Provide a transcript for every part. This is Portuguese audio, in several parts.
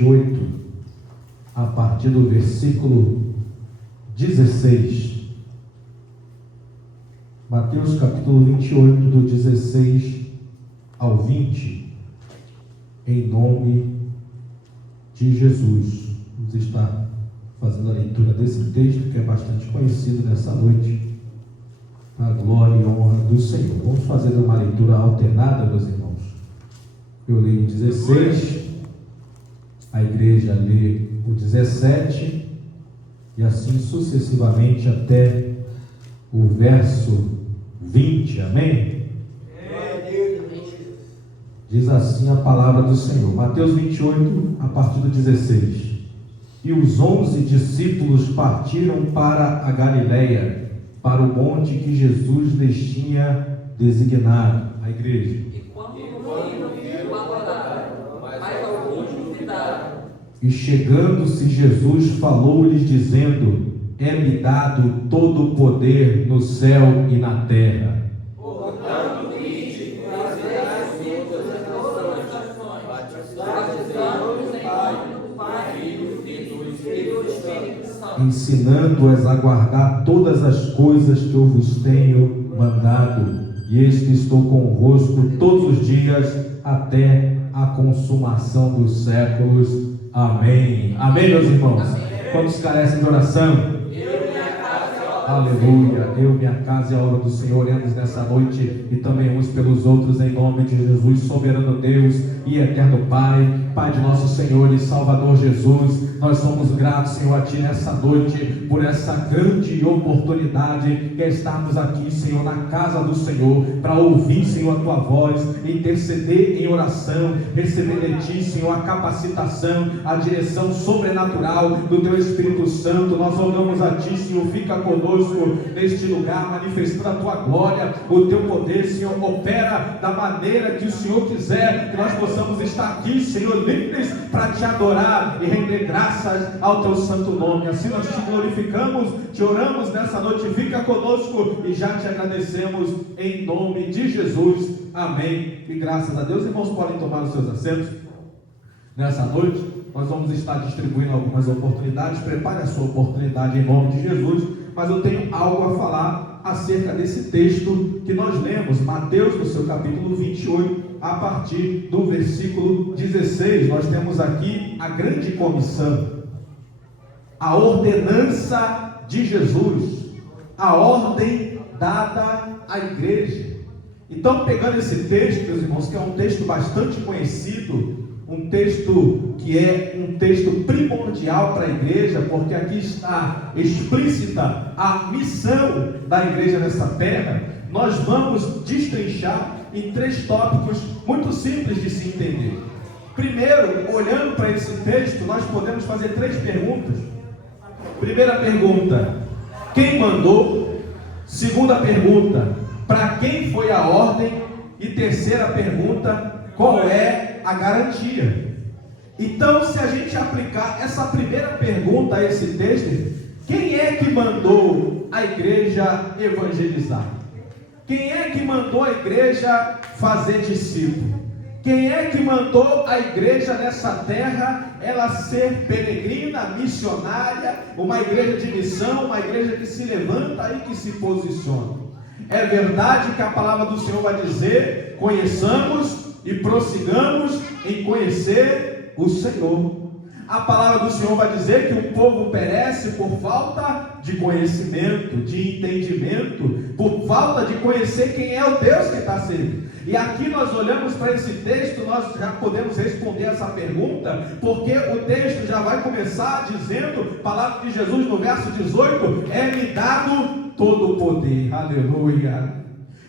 28, a partir do versículo 16. Mateus capítulo 28, do 16 ao 20, em nome de Jesus. Vamos estar fazendo a leitura desse texto, que é bastante conhecido nessa noite, a glória e honra do Senhor. Vamos fazer uma leitura alternada, meus irmãos. Eu leio o 16, a igreja lê o 17, e assim sucessivamente até o verso 20, amém? Diz assim a palavra do Senhor, Mateus 28, a partir do 16. E os 11 discípulos partiram para a Galileia, para o monte que Jesus lhes tinha designado, a igreja. E quando viram, adoraram, mas alguns duvidaram. E chegando-se Jesus, falou-lhes dizendo: é-me dado todo o poder no céu e na terra. Portanto, ide, fazei discípulos de todas as nações, batizando-os em nome do Pai, do Filho e do Espírito Santo, ensinando-as a guardar todas as coisas que eu vos tenho mandado, e eis que estou convosco todos os dias até a consumação dos séculos. Amém. Amém, meus irmãos? Quantos carecem de oração? Aleluia, eu, minha casa e a obra do Senhor, oremos nessa noite e também uns pelos outros em nome de Jesus, soberano Deus e eterno Pai, Pai de nosso Senhor e Salvador Jesus. Nós somos gratos, Senhor, a Ti nessa noite por essa grande oportunidade que é estarmos aqui, Senhor, na casa do Senhor, para ouvir, Senhor, a Tua voz, interceder em oração, receber de Ti, Senhor, a capacitação, a direção sobrenatural do Teu Espírito Santo. Nós rogamos a Ti, Senhor, fica conosco neste lugar, manifestando a Tua glória, o Teu poder, Senhor, opera da maneira que o Senhor quiser, que nós possamos estar aqui, Senhor, livres para Te adorar e render graças ao Teu santo nome. Assim nós Te glorificamos, Te oramos nessa noite, fica conosco e já Te agradecemos em nome de Jesus, amém e graças a Deus. Irmãos, podem tomar os seus assentos. Nessa noite nós vamos estar distribuindo algumas oportunidades. Prepare a sua oportunidade em nome de Jesus, mas eu tenho algo a falar acerca desse texto que nós lemos, Mateus, no seu capítulo 28, a partir do versículo 16. Nós temos aqui a grande comissão, a ordenança de Jesus, a ordem dada à igreja. Então, pegando esse texto, meus irmãos, que é um texto bastante conhecido, um texto que é um texto primordial para a igreja, porque aqui está explícita a missão da igreja nessa terra, nós vamos destrinchar em 3 tópicos muito simples de se entender. Primeiro, olhando para esse texto, nós podemos fazer 3 perguntas. Primeira pergunta: quem mandou? Segunda pergunta: para quem foi a ordem? E terceira pergunta: qual é a garantia? Então, se a gente aplicar essa primeira pergunta a esse texto, quem é que mandou a igreja evangelizar? Quem é que mandou a igreja fazer discípulo? Quem é que mandou a igreja nessa terra ela ser peregrina, missionária, uma igreja de missão, uma igreja que se levanta e que se posiciona? É verdade que a palavra do Senhor vai dizer: conheçamos e prossigamos em conhecer o Senhor. A palavra do Senhor vai dizer que o povo perece por falta de conhecimento, de entendimento, por falta de conhecer quem é o Deus que está servindo. E aqui nós olhamos para esse texto, nós já podemos responder essa pergunta, porque o texto já vai começar dizendo, palavra de Jesus no verso 18: é-me dado todo o poder. Aleluia.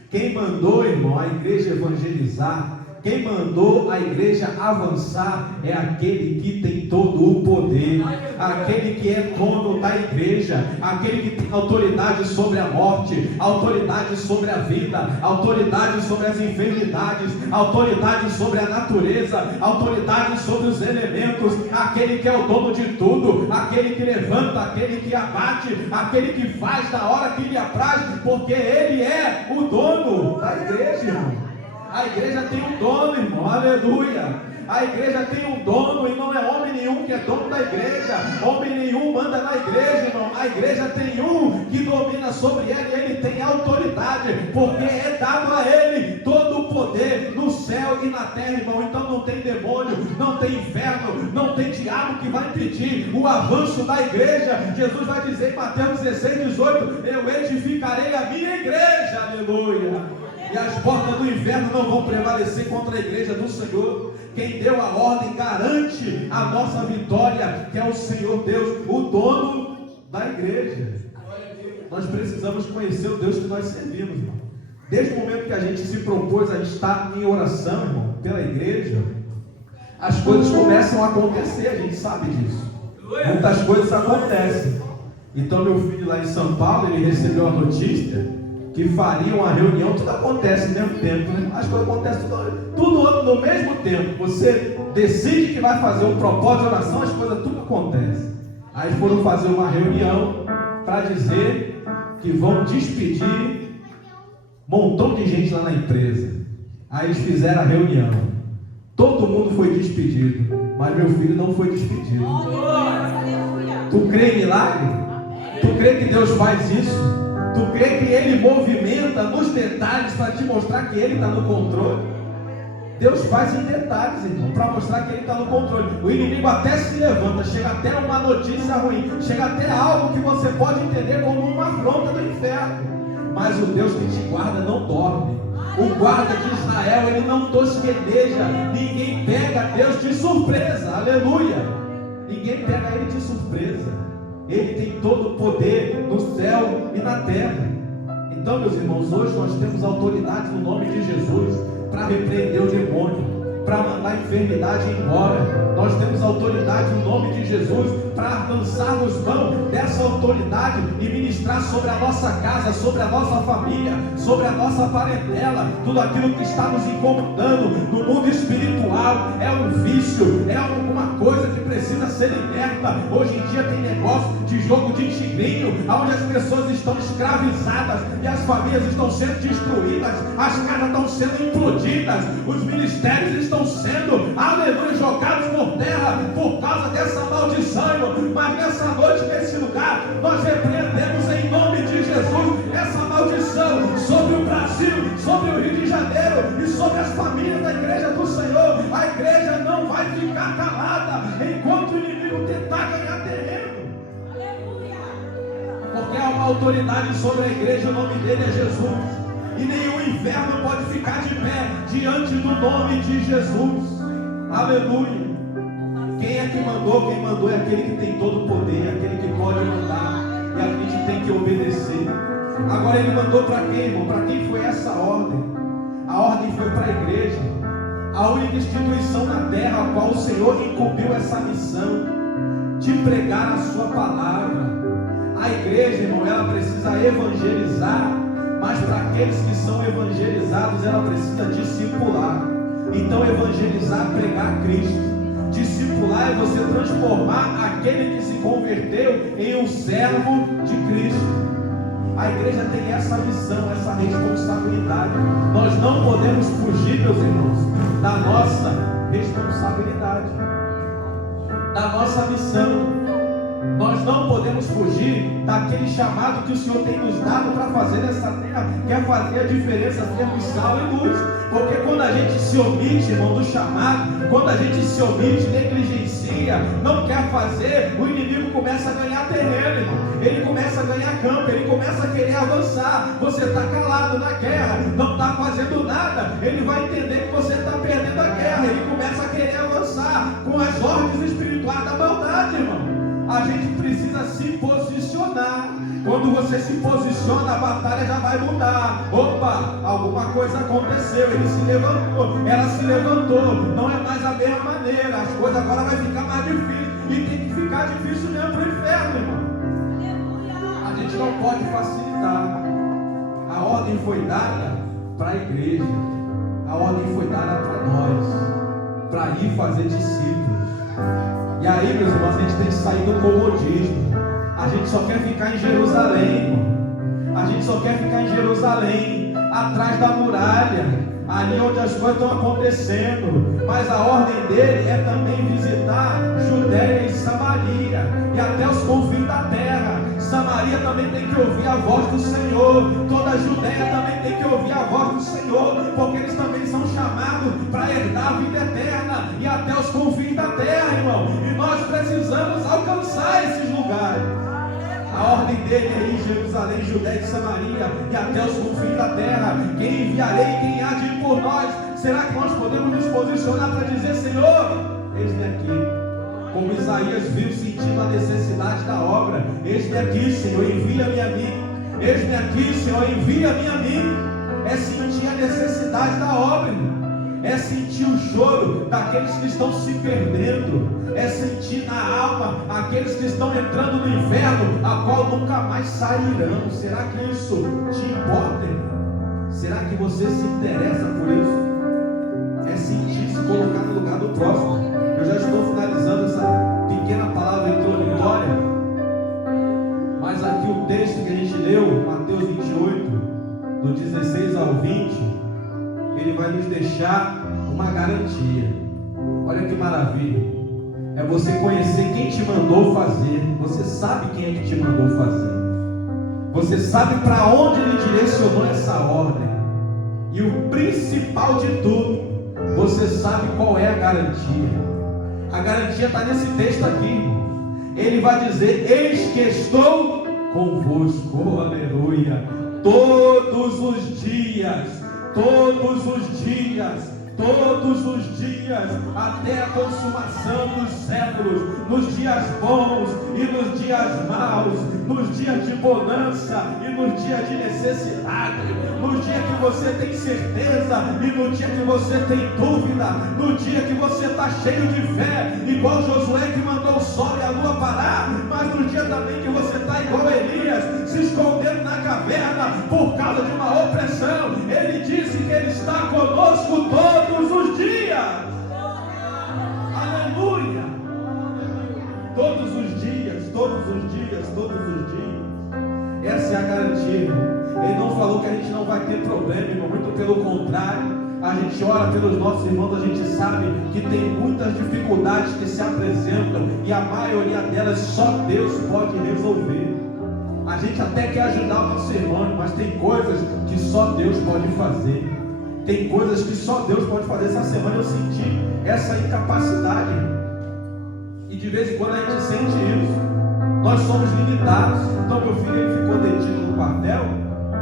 Quem mandou, irmão, a igreja evangelizar, quem mandou a igreja avançar é aquele que tem todo o poder, aquele que é dono da igreja, aquele que tem autoridade sobre a morte, autoridade sobre a vida, autoridade sobre as enfermidades, autoridade sobre a natureza, autoridade sobre os elementos, aquele que é o dono de tudo, aquele que levanta, aquele que abate, aquele que faz na hora que lhe apraz, porque ele é o dono da igreja, irmão. A igreja tem um dono, irmão, aleluia. A igreja tem um dono e não é homem nenhum que é dono da igreja. Homem nenhum manda na igreja, irmão. A igreja tem um que domina sobre ela e ele tem autoridade, porque é dado a ele todo o poder no céu e na terra, irmão. Então não tem demônio, não tem inferno, não tem diabo que vai impedir o avanço da igreja. Jesus vai dizer em Mateus 16, 18: eu edificarei a minha igreja, aleluia, e as portas do inferno não vão prevalecer contra a igreja do Senhor. Quem deu a ordem garante a nossa vitória, que é o Senhor Deus, o dono da igreja. Nós precisamos conhecer o Deus que nós servimos, irmão. Desde o momento que a gente se propôs a estar em oração, irmão, pela igreja, as coisas começam a acontecer, a gente sabe disso. Muitas coisas acontecem. Então meu filho lá em São Paulo, ele recebeu a notícia que faria uma reunião. Tudo acontece no mesmo tempo, né? As coisas acontecem tudo no mesmo tempo. Você decide que vai fazer um propósito de oração, as coisas tudo acontecem. Aí foram fazer uma reunião para dizer que vão despedir um montão de gente lá na empresa. Aí eles fizeram a reunião, todo mundo foi despedido, mas meu filho não foi despedido. Tu crê em milagre? Tu crê que Deus faz isso? Tu crê que Ele movimenta nos detalhes para te mostrar que Ele está no controle? Deus faz em detalhes, irmão, para mostrar que Ele está no controle. O inimigo até se levanta, chega até uma notícia ruim, chega até algo que você pode entender como uma afronta do inferno. Mas o Deus que te guarda não dorme. O guarda de Israel, ele não tosqueneja. Ninguém pega Deus de surpresa, aleluia. Ninguém pega Ele de surpresa. Ele tem todo o poder no céu e na terra. Então, meus irmãos, hoje nós temos autoridade no nome de Jesus para repreender o demônio, para mandar a enfermidade embora. Nós temos autoridade no nome de Jesus para lançarmos mão dessa autoridade e ministrar sobre a nossa casa, sobre a nossa família, sobre a nossa parentela, tudo aquilo que está nos incomodando no mundo espiritual. É um vício, é alguma coisa que precisa ser liberta. Hoje em dia tem negócio de jogo de tigrinho, onde as pessoas estão escravizadas e as famílias estão sendo destruídas, as casas estão sendo implodidas, os ministérios estão sendo, aleluia, jogados por terra por causa dessa maldição, irmão. Mas nessa noite, nesse lugar, nós repreendemos em nome de Jesus essa maldição sobre o Brasil, sobre o Rio de Janeiro e sobre as famílias da igreja do Senhor. A igreja não vai ficar calada enquanto o inimigo tentar ganhar terreno. Porque há uma autoridade sobre a igreja, o nome dele é Jesus. E nenhum inferno pode ficar de pé diante do nome de Jesus. Aleluia. Quem é que mandou? Quem mandou é aquele que tem todo o poder, aquele que pode mandar, e a gente tem que obedecer. Agora ele mandou para quem, irmão? Para quem foi essa ordem? A ordem foi para a igreja, a única instituição na terra a qual o Senhor incumbiu essa missão de pregar a sua palavra. A igreja, irmão, ela precisa evangelizar, mas para aqueles que são evangelizados, ela precisa discipular. Então evangelizar é pregar Cristo. Discipular é você transformar aquele que se converteu em um servo de Cristo. A igreja tem essa missão, essa responsabilidade. Nós não podemos fugir, meus irmãos, da nossa responsabilidade, da nossa missão. Nós não podemos fugir daquele chamado que o Senhor tem nos dado para fazer nessa terra, que é fazer a diferença, termos sal e luz. Porque quando a gente se omite, irmão, do chamado, quando a gente se omite, negligencia, não quer fazer, o inimigo começa a ganhar terreno, irmão. Ele começa a ganhar campo, ele começa a querer avançar. Você está calado na guerra, não está fazendo nada, ele vai entender que você está perdendo a guerra, ele começa a querer avançar com as ordens espirituais da maldade, irmão. A gente precisa se posicionar. Quando você se posiciona, a batalha já vai mudar. Opa, alguma coisa aconteceu, ele se levantou, ela se levantou, não é mais a mesma maneira, as coisas agora vai ficar mais difíceis, e tem que ficar difícil mesmo para o inferno, irmão. A gente não pode facilitar. A ordem foi dada para a igreja, a ordem foi dada para nós, para ir fazer discípulos. E aí, meus irmãos, a gente tem que sair do comodismo. A gente só quer ficar em Jerusalém, irmão. A gente só quer ficar em Jerusalém, atrás da muralha. ali onde as coisas estão acontecendo, mas a ordem dele é também visitar Judéia e Samaria, e até os confins da terra. Samaria também tem que ouvir a voz do Senhor, toda a Judéia também tem que ouvir a voz do Senhor, porque eles também são chamados para herdar a vida eterna, e até os confins da terra, irmão, e nós precisamos alcançar esses lugares. A ordem dele é ir Jerusalém, Judéia e Samaria, e até os confins da terra. Quem enviarei, quem há de ir por nós? Será que nós podemos nos posicionar para dizer: Senhor, eis-me aqui? Como Isaías viu sentindo a necessidade da obra: eis-me aqui, Senhor, envia-me a mim. Eis-me aqui, Senhor, envia-me a mim. É sentir a necessidade da obra, irmão. É sentir o choro daqueles que estão se perdendo, é sentir na alma aqueles que estão entrando no inferno, a qual nunca mais sairão. Será que isso te importa, irmão? Será que você se interessa por isso? É sentir, se colocar no lugar do próximo. Eu já estou finalizando essa pequena palavra introdutória, mas aqui o texto que a gente leu, Mateus 28, do 16 ao 20, ele vai nos deixar uma garantia. Olha que maravilha. É você conhecer quem te mandou fazer. Você sabe quem é que te mandou fazer. Você sabe para onde ele direcionou essa ordem. E o principal de tudo, você sabe qual é a garantia. A garantia está nesse texto aqui, irmão. Ele vai dizer: eis que estou convosco, oh, aleluia, todos os dias, todos os dias, todos os dias, até a consumação dos séculos, nos dias bons e nos dias maus, nos dias de bonança e nos dias de necessidade, no dia que você tem certeza e no dia que você tem dúvida, no dia que você está cheio de fé, igual Josué que mandou o sol e a lua parar, mas no dia também que você está igual Elias, se escondendo na caverna por causa de uma opressão. Ele disse que ele está conosco todos os dias. Aleluia! Todos os dias, todos os dias, todos os dias. Essa é a garantia, irmão. Ele não falou que a gente não vai ter problema, irmão. Muito pelo contrário. A gente ora pelos nossos irmãos, a gente sabe que tem muitas dificuldades que se apresentam e a maioria delas só Deus pode resolver. A gente até quer ajudar o nosso irmão, mas tem coisas que só Deus pode fazer. Tem coisas que só Deus pode fazer. Essa semana eu senti essa incapacidade. E de vez em quando a gente sente isso. Nós somos limitados. Então meu filho, ele ficou detido no quartel.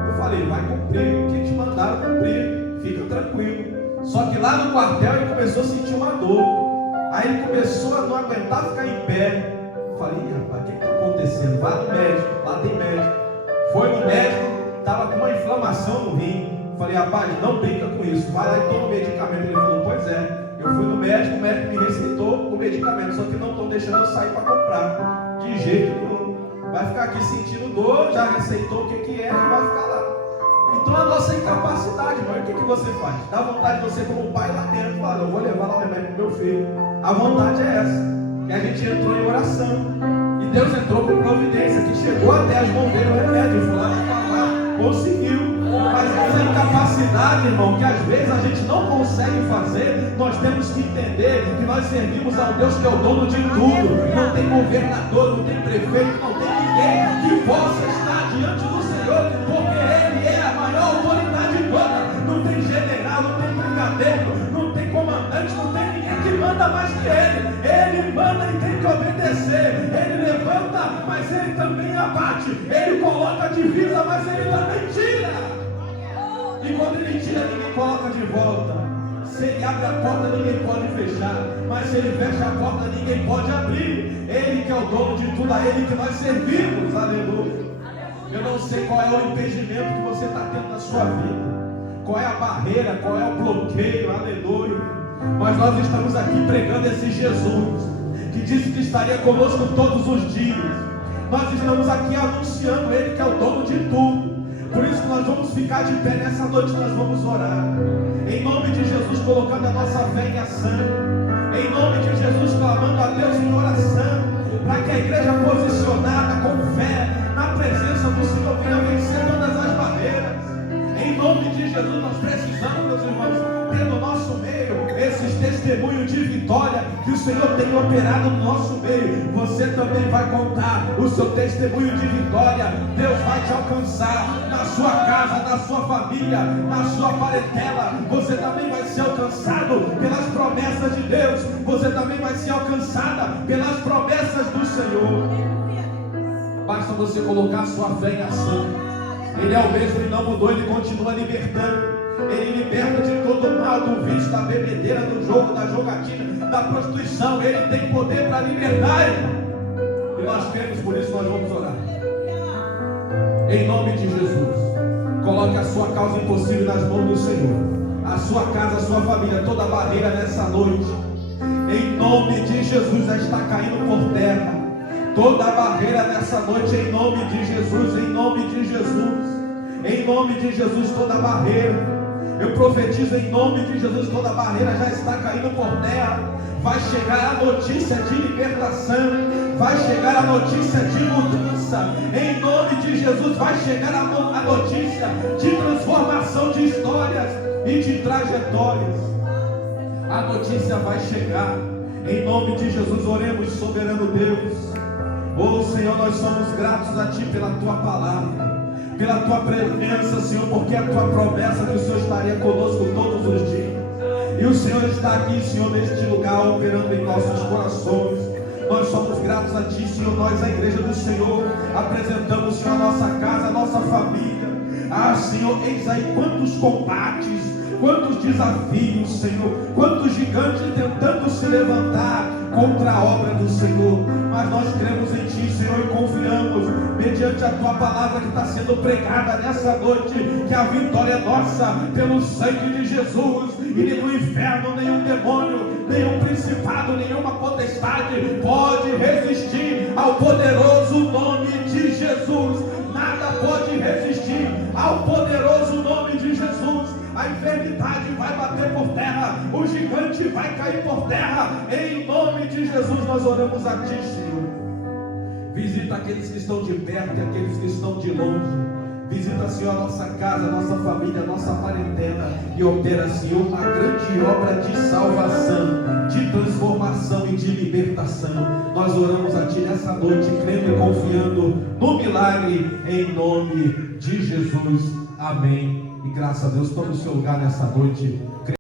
Eu falei: vai cumprir o que te mandaram cumprir, fica tranquilo. Só que lá no quartel ele começou a sentir uma dor. Aí ele começou a não aguentar ficar em pé. Eu falei: rapaz, o que está acontecendo? Vai no médico, lá tem médico. Foi no médico, estava com uma inflamação no rim. Falei: rapaz, não brinca com isso, vai lá e toma o medicamento. Ele falou: pois é. Eu fui no médico, o médico me receitou o medicamento, só que não estão deixando eu sair para comprar. De jeito nenhum. Vai ficar aqui sentindo dor, já receitou o que é e vai ficar lá. Então a nossa incapacidade, irmão, o que você faz? Dá vontade de você, como pai lá dentro, fala: eu vou levar lá o remédio pro meu filho. A vontade é essa. E a gente entrou em oração. E Deus entrou com providência, que chegou até as mãos dele o remédio. Foi lá na farmácia, conseguiu. Mas essa incapacidade, irmão, que às vezes a gente não consegue fazer, nós temos que entender que nós servimos a um Deus que é o dono de tudo. Não tem governador, não tem prefeito, não tem ninguém que possa estar diante do Senhor, porque Ele é a maior autoridade toda. Não tem general, não tem brigadeiro, não tem comandante, não tem ninguém que manda mais que Ele. Ele manda e tem que obedecer. Ele levanta, mas Ele também abate. Ele coloca a divisa, mas Ele também tira. E quando Ele tira, ninguém coloca de volta. Se Ele abre a porta, ninguém pode fechar. Mas se Ele fecha a porta, ninguém pode abrir. Ele que é o dono de tudo, a Ele que nós servimos. Aleluia. Eu não sei qual é o impedimento que você está tendo na sua vida. Qual é a barreira, qual é o bloqueio. Aleluia. Mas nós estamos aqui pregando esse Jesus, que disse que estaria conosco todos os dias. Nós estamos aqui anunciando Ele que é o dono de tudo. Por isso que nós vamos ficar de pé nessa noite, nós vamos orar. Em nome de Jesus, colocando a nossa fé em ação. Em nome de Jesus, clamando a Deus em oração, para que a igreja posicionada com fé na presença do Senhor venha vencer todas as barreiras. Em nome de Jesus, nós precisamos, meus irmãos, testemunho de vitória que o Senhor tem operado no nosso meio, você também vai contar o seu testemunho de vitória. Deus vai te alcançar na sua casa, na sua família, na sua parentela. Você também vai ser alcançado pelas promessas de Deus. Você também vai ser alcançada pelas promessas do Senhor. Basta você colocar sua fé em ação. Ele é o mesmo e não mudou. Ele continua libertando. Ele liberta de todo mal, do vício, da bebedeira, do jogo, da jogatina, da prostituição. Ele tem poder para libertar. E nós cremos, por isso nós vamos orar. Em nome de Jesus, coloque a sua causa impossível nas mãos do Senhor. A sua casa, a sua família, toda barreira nessa noite, em nome de Jesus, já está caindo por terra. Toda barreira nessa noite, em nome de Jesus, em nome de Jesus. Em nome de Jesus, toda barreira, eu profetizo em nome de Jesus, toda barreira já está caindo por terra. Vai chegar a notícia de libertação, vai chegar a notícia de mudança. Em nome de Jesus, vai chegar a notícia de transformação de histórias e de trajetórias. A notícia vai chegar. Em nome de Jesus, oremos, soberano Deus. Oh Senhor, nós somos gratos a Ti pela Tua palavra, pela Tua presença, Senhor, porque a Tua promessa que o Senhor estaria conosco todos os dias. E o Senhor está aqui, Senhor, neste lugar, operando em nossos corações. Nós somos gratos a Ti, Senhor. Nós, a igreja do Senhor, apresentamos, Senhor, a nossa casa, a nossa família. Ah, Senhor, eis aí quantos combates, quantos desafios, Senhor, quantos gigantes tentando se levantar contra a obra do Senhor. Mas nós cremos em Ti, Senhor, e confiamos, mediante a Tua palavra que está sendo pregada nessa noite, que a vitória é nossa pelo sangue de Jesus. E nenhum inferno, nenhum demônio, nenhum principado, nenhuma potestade pode resistir ao poderoso nome de Jesus. Nada pode resistir ao poderoso nome de Jesus. A enfermidade vai bater por terra, o gigante vai cair por terra. Em nome de Jesus nós oramos a Ti, Senhor. Visita aqueles que estão de perto e aqueles que estão de longe. Visita, Senhor, a nossa casa, a nossa família, a nossa parentela, e opera, Senhor, uma grande obra de salvação, de transformação e de libertação. Nós oramos a Ti nessa noite, crendo e confiando no milagre, em nome de Jesus. Amém. E graças a Deus, tome o seu lugar nessa noite.